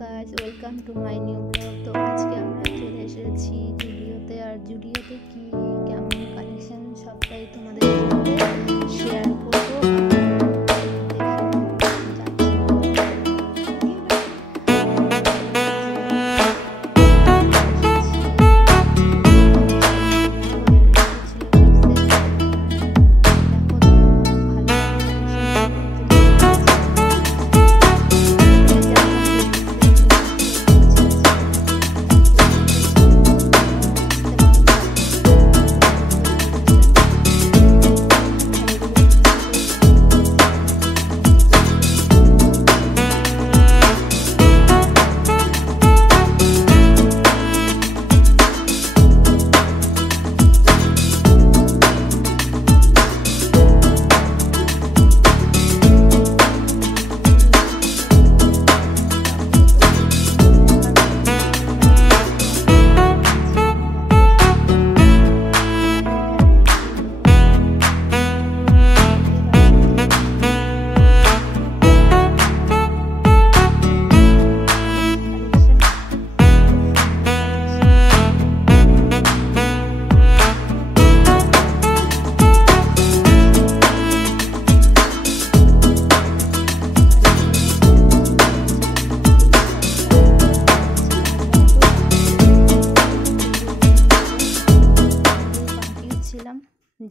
Guys, welcome to my new blog. তো আজকে আমরা চলে এসেছি জুডিওতে। আর জুডিওতে কি কেমন কালেকশন সবটাই তোমাদের সাথে শেয়ার করবো।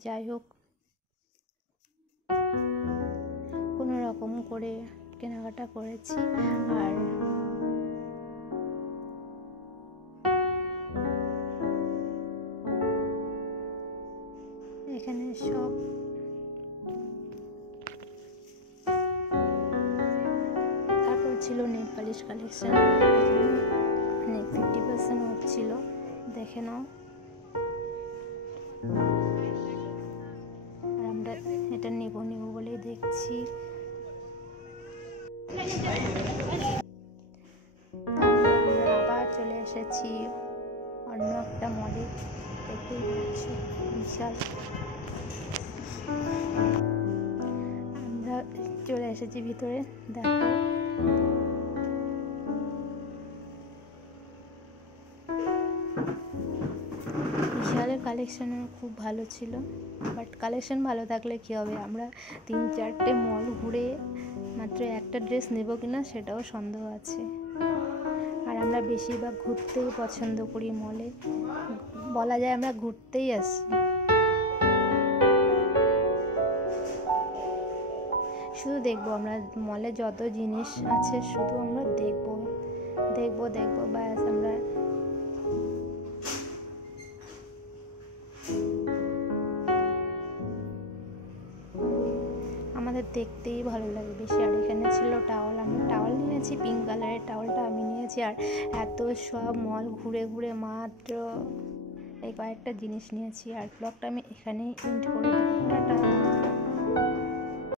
যাই হোক, কোনো রকম করে কেনাকাটা করেছি। আর এখানে সব তারপর ছিল নেল পালিশ কালেকশন, মানে 50% অফ ছিল, দেখে নাও। এটা নেব বলেই দেখছি। আমরা আবার চলে এসেছি অন্য একটা মলে, দেখতেই পাচ্ছি বিশাল। আমরা চলে এসেছি ভিতরে, দেখো বিশালের কালেকশন খুব ভালো ছিল। বাট কালেকশন ভালো থাকলে কী হবে, আমরা 3-4টে মল ঘুরে মাত্র একটা ড্রেস নেব কিনা সেটাও সন্দেহ আছে। আর আমরা বেশিরভাগ ঘুরতেই পছন্দ করি, মলে বলা যায় আমরা ঘুরতেই আসি। শুধু দেখবো, আমরা মলে যত জিনিস আছে শুধু আমরা দেখবো ব্যাস। আমরা আমাদের দেখতেই ভালো লাগে বেশি। আর এখানে ছিল টাওয়াল, আমি টাওয়াল নিয়েছি, পিঙ্ক কালারের টাওয়ালটা আমি নিয়েছি। আর এত সব মল ঘুরে ঘুরে মাত্র এই কয়েকটা জিনিস নিয়েছি। আর ব্লগটা আমি এখানেই এন্ড করে দেবো। টাটা।